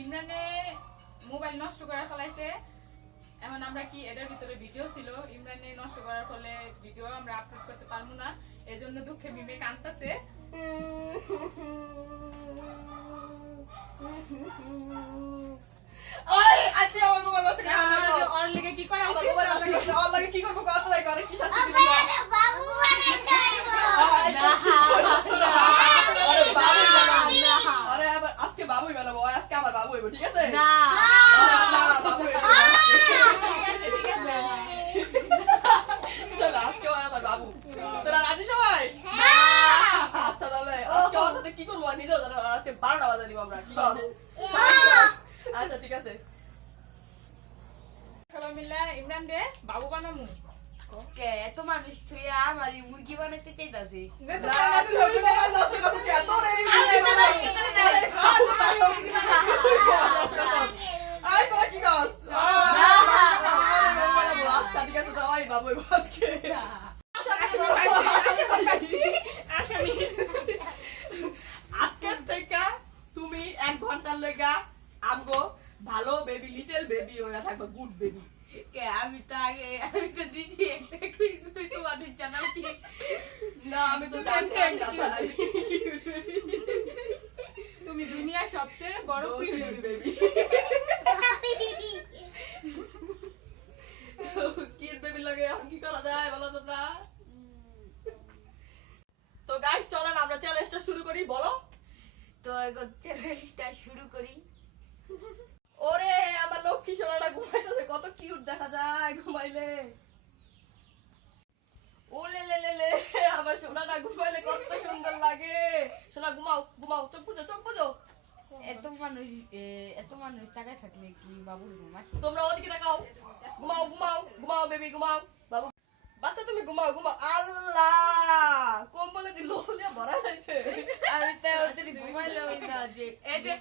ইমরানে mobile নষ্ট করে ফেলাইছে। এখন আমরা কি এটার ভিতরে ভিডিও ছিল, ইমরানে নষ্ট করার ফলে ভিডিও আমরা আপলোড করতে পারবো না, এজন্য দুঃখে মিমে কাঁদতেছে। ওর লেগে কি করা উচিত? ওর লেগে কি করবো? কত লাগে করে কি শাস্তি দিবি? বাবু আরে আবার আজকে বাবুই বানাবো, আজকে আমার বাবু হইব, ঠিক আছে? না না বাবু হইব, ঠিক আছে আজকে আমার বাবু। তোরা রাজি সবাই? আচ্ছা তাহলে আজকে ওর সাথে কি করবো আর নিজেও জানো, আজকে 12টা বাজে দিব আমরা, কি বল? আচ্ছা ঠিক আছে, সবাই মিলে ইমরান দে বাবু বানামু। ওকে এত মানুষ তুই আমার মুরগি বানাতে চাইতাছি না তুই মোবাইল নষ্ট করছিস কেন? তোর এই আই তোরা কি করছ? আচ্ছা ঠিক আছে, তো ওই বাবু আজকে আজকে থেকে তুমি 1 ঘন্টার লেগা আমগো ভালো বেবি, লিটল বেবি হয়ে থাকবে, গুড বেবি। কে আমি তো দিদি একটা কই তোমাদের জানা উচিত না আমি তো জানতাম না তাই। তুমি দুনিয়ার সবচেয়ে বড় কুইন বেবি কি বেবি লাগে, এখন কি করা যায় বলো তোমরা? তো গাইস চলেন আমরা চ্যালেঞ্জটা শুরু করি, বলো। তো এখন চ্যালেঞ্জটা শুরু করি। ওরে আমার লক্ষ্মী সোনাটা ঘুমাইতেছে, কত কিউট দেখা যায় ঘুমাইলে। ওলে লে লে লে আমার সোনাটা ঘুমাইলে কত সুন্দর লাগে। সোনা ঘুমাও ঘুমাও, চোখ বুঝো চোখ বুঝো। এত মানুষ টাকায় থাকলে কি বাবুর ঘুম আসে? তোমরা ওদিকে তাকাও, ঘুমাও ঘুমাও ঘুমাও বেবি ঘুমাও। বাবু বাচ্চা তুমি ঘুমাও ঘুমাও। আল্লাহ কম্বলে দিল দিয়ে ভরা হয়েছে। আমি তো ওদের ঘুমাইলে ওই না যে এই যে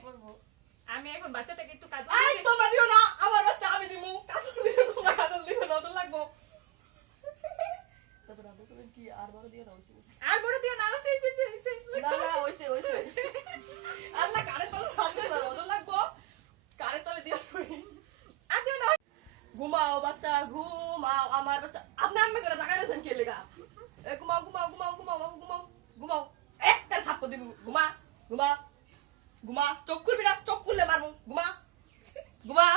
আমি এখন বাচ্চাটাকে একটু কাজ আই তোমরা দিও না, আমার বাচ্চা আমি দিমু। কাজল দিও তোমরা, কাজল দিও না, তো লাগবো। তারপর আবু তুমি কি আর বড় দিও না হইছে? আর বড় দিও না, না না হইছে হইছে। আল্লাহ কারে তলে হাতে না রদ লাগবো, কারে তলে দিও তুমি। আর দিও না। ঘুমাও বাচ্চা ঘুমাও, আমার বাচ্চা। আপনি আম্মা করে টাকা দিয়েছেন কে লেগা? এ ঘুমাও ঘুমাও ঘুমাও ঘুমাও বাবু ঘুমাও ঘুমাও। একটা থাপ্পড় দিবি, ঘুমা ঘুমা ঘুমা। চোখ খুলবি না, চোখ খুললে মারমু। ঘুমা ঘুমা।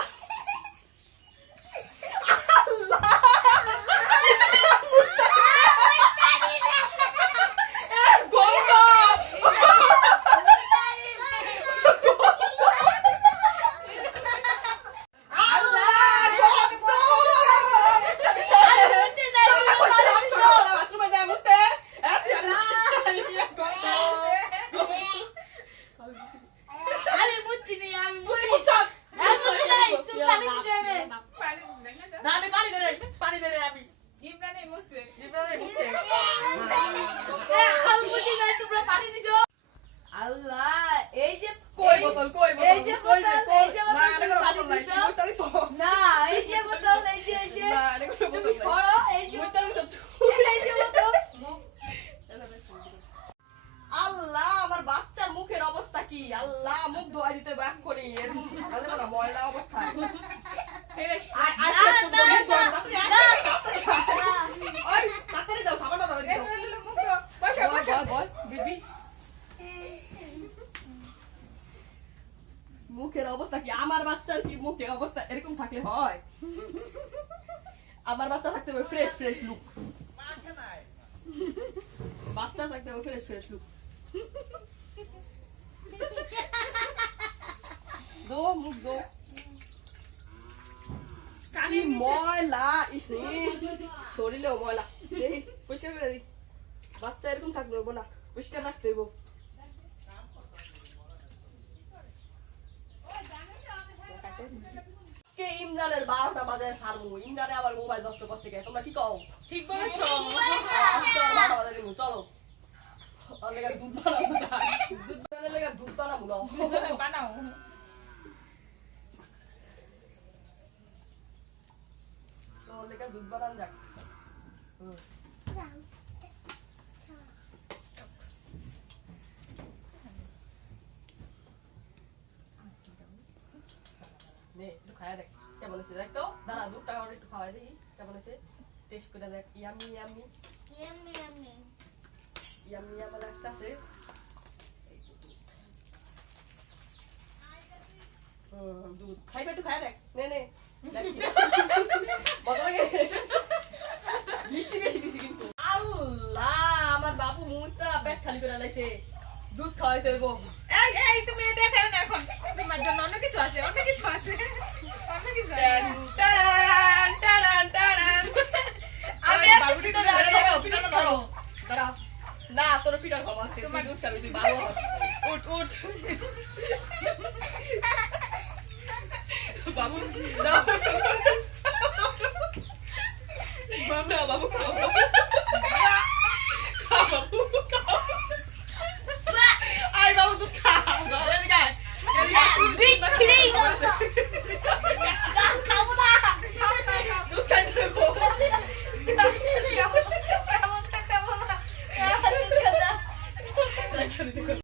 আল্লাহ আমার বাচ্চার মুখের অবস্থা কি? আল্লাহ মুখ ধোয়া দিতে ব্যাক করি, এর ময়লা অবস্থা। তাড়াতাড়ি দাও, সাবানটা দাও। মুখের অবস্থা কি? আমার বাচ্চার কি মুখের অবস্থা এরকম থাকলে হয়? আমার বাচ্চা থাকতে হবে ফ্রেশ ফ্রেশ লুক, বাচ্চা থাকতে হবে ফ্রেশ ফ্রেশ লুক। দো মুখ দো, কালি ময়লা শরীরেও ময়লা। দেখি পরিষ্কার করে দি, বাচ্চা এরকম থাকলে হইব না, পরিষ্কার রাখতে হইব। ইমরানের 12টা বাজে ছাড়বো, ইমরানে আবার মোবাইল নষ্ট করছে কে? তোমরা কি কও? ঠিক বলেছো। 12টা বাজে দিমু, চলো ওর লেগে দুধ বানাবো, দুধ বানানোর লেগে দুধ বানাবো না বানাও। তো ওর লেগে দুধ বানান যাক। নে একটু খাওয়া দেখ কেমন হয়েছে দেখ তো দাঁড়া দুধটা আমার একটু খাওয়াই দেখি কেমন হয়েছে টেস্ট করে দেখ yummy yummy Yummy, yummy. Yummy আমার একটা আছে দুধ খাইবে একটু খাওয়া দেখ নে নে দেখ কি আছে। মজা লাগে মিষ্টি বেশি দিছি কিন্তু আল্লাহ আমার বাবু মুখটা পেট খালি করে লাইছে দুধ খাওয়াইতে হইব